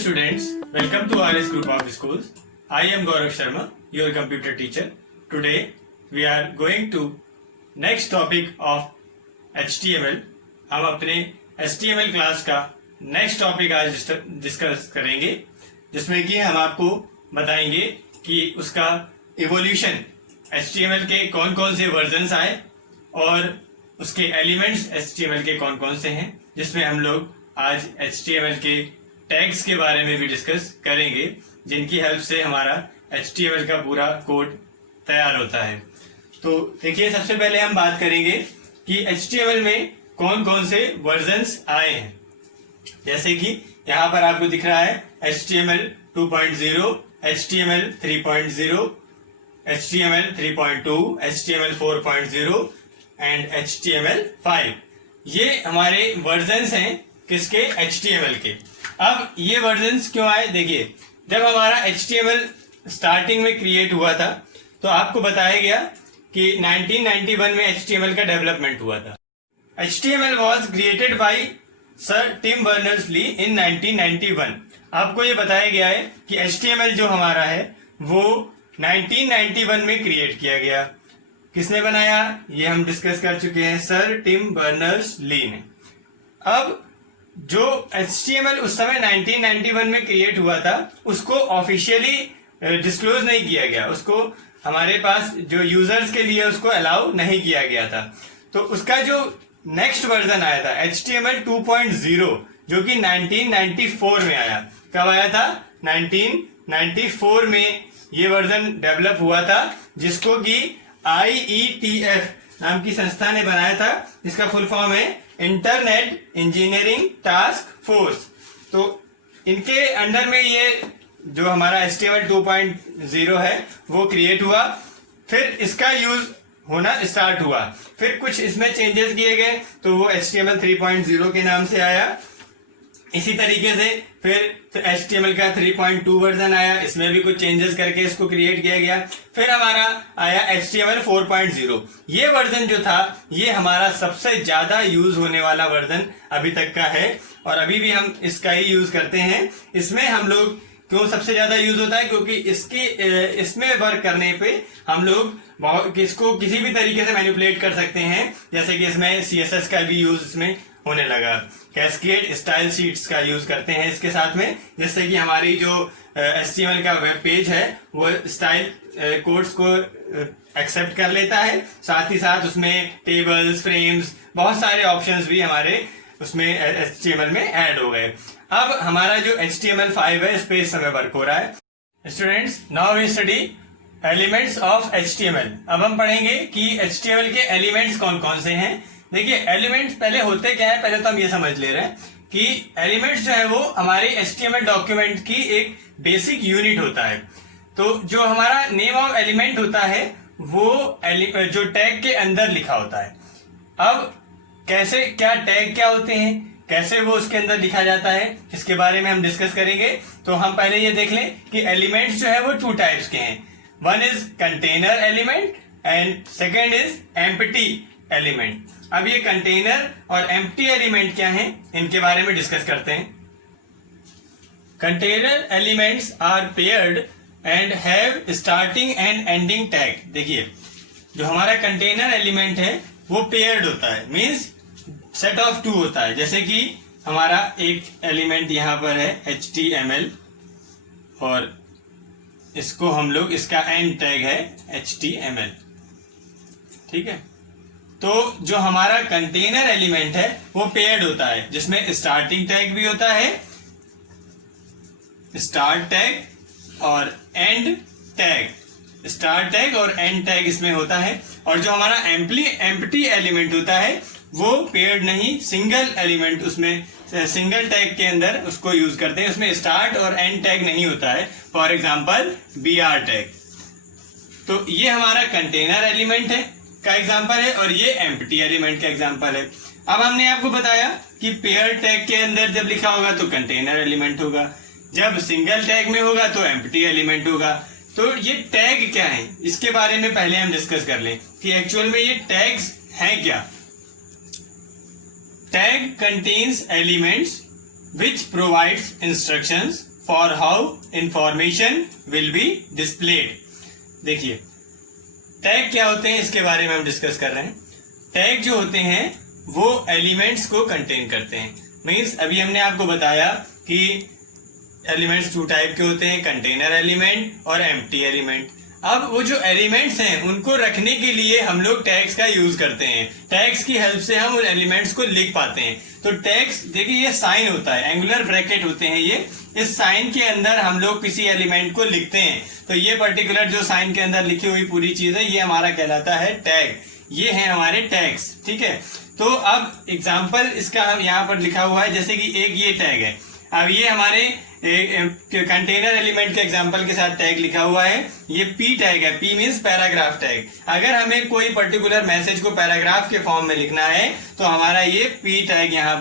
students, welcome to RS Group of Schools. I am Gaurav Sharma, your computer teacher. Today we are going to next topic of HTML. हम अपने HTML class का next topic आज discuss करेंगे, जिसमें कि हम आपको बताएंगे कि उसका इवोल्यूशन, HTML के कौन कौन से वर्जन्स आए और उसके एलिमेंट्स HTML के कौन कौन से हैं, जिसमें हम लोग आज HTML के टैग्स के बारे में भी डिस्कस करेंगे, जिनकी हेल्प से हमारा HTML का पूरा कोड तैयार होता है। तो देखिए, सबसे पहले हम बात करेंगे कि HTML में कौन कौन से वर्जन्स आए हैं। जैसे कि यहाँ पर आपको दिख रहा है HTML 2.0, HTML 3.0, HTML 3.2, HTML 4.0 and HTML 5। ये हमारे वर्जन्स हैं किसके? HTML के। अब ये वर्जन्स क्यों आए? देखिए, जब हमारा HTML स्टार्टिंग में क्रिएट हुआ था तो आपको बताया गया कि 1991 में HTML का डेवलपमेंट हुआ था। HTML was created by Sir Tim Berners-Lee in 1991। आपको ये बताया गया है कि HTML जो हमारा है वो 1991 में क्रिएट किया गया। किसने बनाया? ये हम डिस्कस कर चुके हैं, सर टिम बर्नर्स-ली ने। अब जो HTML उस समय 1991 में क्रिएट हुआ था, उसको ऑफिशियली डिस्क्लोज नहीं किया गया, उसको हमारे पास जो यूजर्स के लिए उसको अलाउ नहीं किया गया था। तो उसका जो नेक्स्ट वर्जन आया था HTML 2.0, जो कि 1994 में आया। कब आया था? 1994 में ये वर्जन डेवलप हुआ था, जिसको कि IETF नाम की संस्था ने बनाया था, जिसका फुल फॉर्म है इंटरनेट इंजीनियरिंग टास्क फोर्स। तो इनके अंडर में ये जो हमारा HTML 2.0 है वो क्रिएट हुआ, फिर इसका यूज होना स्टार्ट हुआ, फिर कुछ इसमें चेंजेस किए गए तो वो HTML 3.0 के नाम से आया। इसी तरीके से फिर HTML का 3.2 वर्जन आया, इसमें भी कुछ चेंजेस करके इसको क्रिएट किया गया। फिर हमारा आया HTML 4.0। ये वर्जन जो था ये हमारा सबसे ज्यादा यूज होने वाला वर्जन अभी तक का है, और अभी भी हम इसका ही यूज करते हैं। इसमें हम लोग क्यों सबसे ज्यादा यूज होता है? क्योंकि इसमें वर्क करने पे हम लोग इसको किसी भी तरीके से मैनिपुलेट कर सकते हैं। जैसे कि इसमें CSS का भी यूज इसमें होने लगा, कैस्केड स्टाइल शीट्स का यूज करते हैं इसके साथ में, जिससे कि हमारी जो HTML का वेब पेज है वो स्टाइल कोड्स को एक्सेप्ट कर लेता है। साथ ही साथ उसमें टेबल्स, फ्रेम्स, बहुत सारे ऑप्शंस भी हमारे उसमें HTML में ऐड हो गए। अब हमारा जो HTML 5 है, इस पे इस समय वर्क हो रहा है। Students, now we study elements of HTML। अब हम पढ़ेंगे कि HTML के एलिमेंट्स कौन कौन से हैं। देखिए, एलिमेंट्स पहले होते क्या है, पहले तो हम ये समझ ले रहे हैं कि एलिमेंट्स जो है वो हमारे HTML डॉक्यूमेंट की एक बेसिक यूनिट होता है। तो जो हमारा नेम ऑफ एलिमेंट होता है वो जो टैग के अंदर लिखा होता है। अब कैसे, क्या टैग क्या होते हैं, कैसे वो उसके अंदर लिखा जाता है, इसके बारे में हम डिस्कस करेंगे। तो हम पहले ये देख लें कि एलिमेंट्स जो है वो 2 टाइप्स के हैं। One is container element and second is empty element. अब ये कंटेनर और एम्प्टी एलिमेंट क्या हैं, इनके बारे में डिस्कस करते हैं। Container elements are paired and have starting and ending tag. देखिए, जो हमारा कंटेनर एलिमेंट है वो पेयर्ड होता है, मींस सेट ऑफ 2 होता है। जैसे कि हमारा एक एलिमेंट यहां पर है HTML, और इसको हम लोग, इसका एंड टैग है HTML, ठीक है। तो जो हमारा कंटेनर एलिमेंट है वो पेयर्ड होता है, जिसमें स्टार्टिंग टैग भी होता है, स्टार्ट टैग और एंड टैग, स्टार्ट टैग और एंड टैग इसमें होता है। और जो हमारा एम्प्टी एलिमेंट होता है वो पेयर्ड नहीं, सिंगल एलिमेंट, उसमें सिंगल टैग के अंदर उसको यूज करते हैं, उसमें स्टार्ट और एंड टैग नहीं होता है। For example BR tag. तो ये हमारा कंटेनर एलिमेंट है का एग्जांपल है, और ये एम्प्टी एलिमेंट का एग्जांपल है। अब हमने आपको बताया कि पेयर टैग के अंदर जब लिखा होगा तो कंटेनर एलिमेंट होगा, जब सिंगल टैग में होगा तो एम्प्टी एलिमेंट होगा। तो ये टैग क्या है, इसके बारे में पहले हम डिस्कस कर लें कि एक्चुअल में ये टैग्स हैं क्या। Tag contains elements which provides instructions for how information will be displayed. देखिए टैग क्या होते हैं इसके बारे में हम डिस्कस कर रहे हैं। टैग जो होते हैं वो एलिमेंट्स को कंटेन करते हैं। मीन्स अभी हमने आपको बताया कि एलिमेंट्स 2 टाइप के होते हैं, कंटेनर एलिमेंट और एम्प्टी एलिमेंट। अब वो जो एलिमेंट्स हैं उनको रखने के लिए हम लोग टैग्स का यूज करते हैं। टैग्स की हेल्प से हम उन एलिमेंट्स को लिख पाते हैं। तो टैग्स देखिए ये साइन होता है, एंगुलर ब्रैकेट होते हैं ये। इस साइन के अंदर हम लोग किसी एलिमेंट को लिखते हैं। तो ये पर्टिकुलर जो साइन के अंदर लिखी हुई पूरी चीज है ये हमारा कहलाता है टैग। ये है हमारे टैग्स, ठीक है। तो अब एग्जाम्पल इसका हम यहाँ पर लिखा हुआ है, जैसे कि एक ये टैग है। अब ये हमारे कंटेनर एलिमेंट के एग्जांपल के साथ टैग लिखा हुआ है। ये पी टैग है, पी मींस पैराग्राफ टैग। अगर हमें कोई पर्टिकुलर मैसेज को पैराग्राफ के फॉर्म में लिखना है तो हमारा ये पी टैग यहाँ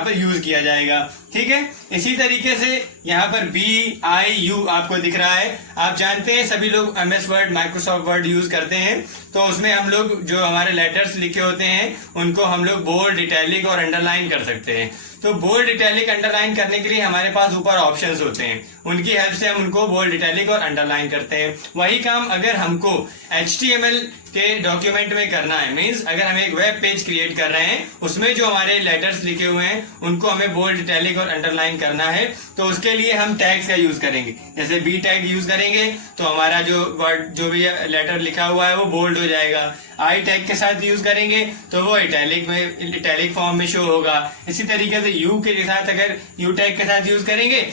पर यूज किया जाएगा, ठीक है। इसी तरीके से यहाँ पर BIU आपको दिख रहा है। आप जानते हैं सभी लोग MS word, Microsoft word use करते हैं। तो उसमें हम लोग जो हमारे लेटर्स लिखे होते हैं उनको हम लोग बोल्ड, इटैलिक और अंडरलाइन कर सकते हैं। तो बोल्ड, इटैलिक, अंडरलाइन करने के लिए हमारे पास ऊपर ऑप्शंस होते हैं, उनकी हेल्प से हम उनको बोल्ड, इटैलिक और अंडरलाइन करते हैं। वही काम अगर हमको HTML के डॉक्यूमेंट में करना है, मींस अगर हम एक वेब पेज क्रिएट कर रहे हैं उसमें जो हमारे लेटर्स लिखे हुए हैं उनको हमें बोल्ड, इटैलिक और अंडरलाइन करना है, तो उसके लिए हम टैग्स का यूज करेंगे। जैसे B टैग यूज करेंगे तो हमारा जो वर्ड, जो भी लेटर लिखा हुआ है वो बोल्ड हो जाएगा। I टैग के साथ यूज करेंगे तो वो इटैलिक फॉर्म में शो होगा। इसी तरीके से U के साथ अगर U टैग के साथ यूज करेंगे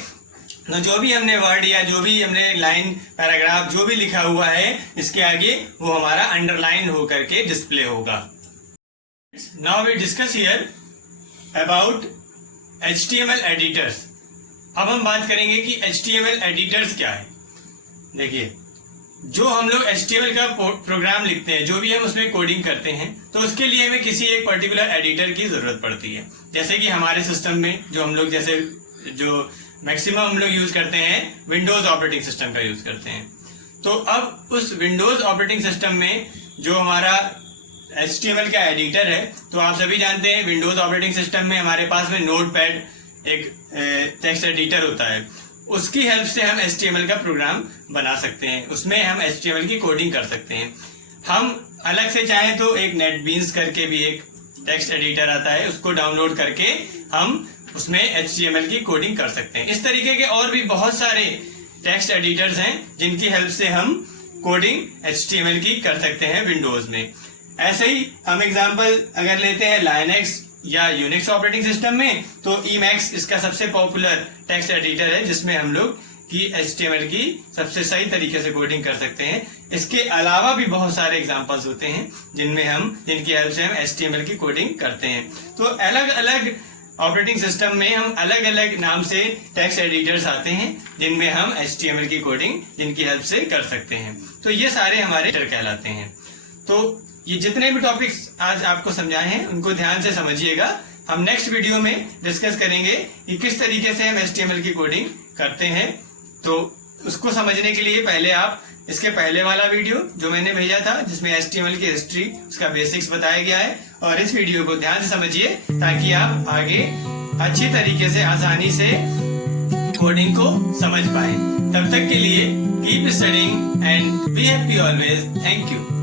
तो जो भी हमने वर्ड या जो भी हमने लाइन, पैराग्राफ जो भी लिखा हुआ है इसके आगे वो हमारा अंडरलाइन होकर के डिस्प्ले होगा। Now we discuss here about HTML editors. अब हम बात करेंगे कि HTML एडिटर्स क्या है। देखिए जो हम लोग HTML का प्रोग्राम लिखते हैं, जो भी हम उसमें कोडिंग करते हैं, तो उसके लिए हमें किसी एक पर्टिकुलर एडिटर की जरूरत पड़ती है। जैसे कि हमारे सिस्टम में जो हम लोग जो मैक्सिमम हम लोग यूज करते हैं विंडोज ऑपरेटिंग सिस्टम का यूज करते हैं। तो अब उस विंडोज ऑपरेटिंग सिस्टम में जो हमारा HTML का एडिटर है, तो आप सभी जानते हैं विंडोज ऑपरेटिंग सिस्टम में हमारे पास में नोटपैड एक टेक्स्ट एडिटर होता है। उसकी हेल्प से हम HTML का प्रोग्राम बना सकते हैं, उसमें हम HTML की कोडिंग कर सकते हैं। हम अलग से चाहें तो एक नेटबीन्स करके भी एक टेक्स्ट एडिटर आता है, उसको डाउनलोड करके हम उसमें HTML की कोडिंग कर सकते हैं। इस तरीके के और भी बहुत सारे टेक्स्ट एडिटर्स हैं जिनकी हेल्प से हम कोडिंग HTML की कर सकते हैं विंडोज में। ऐसे ही हम एग्जांपल अगर लेते हैं लाइनक्स या यूनिक्स ऑपरेटिंग सिस्टम में, तो Emacs इसका सबसे पॉपुलर टेक्स्ट एडिटर है जिसमें हम लोग की HTML की सबसे सही तरीके से कोडिंग कर सकते हैं। इसके अलावा भी बहुत सारे एग्जांपल्स होते हैं जिनकी हेल्प से हम HTML की कोडिंग करते हैं। तो अलग अलग ऑपरेटिंग सिस्टम में हम अलग अलग नाम से टेक्स्ट एडिटर्स आते हैं जिनमें हम HTML की कोडिंग जिनकी हेल्प से कर सकते हैं। तो ये सारे हमारे एडिटर कहलाते हैं। तो ये जितने भी टॉपिक्स आज आपको समझाए हैं उनको ध्यान से समझिएगा। हम नेक्स्ट वीडियो में डिस्कस करेंगे कि किस तरीके से हम HTML की कोडिंग करते हैं। तो उसको समझने के लिए पहले आप इसके पहले वाला वीडियो जो मैंने भेजा था जिसमें HTML की हिस्ट्री, उसका बेसिक्स बताया गया है, और इस वीडियो को ध्यान से समझिए ताकि आप आगे अच्छी तरीके से आसानी से कोडिंग को समझ पाए। तब तक के लिए keep studying and be happy always. Thank you.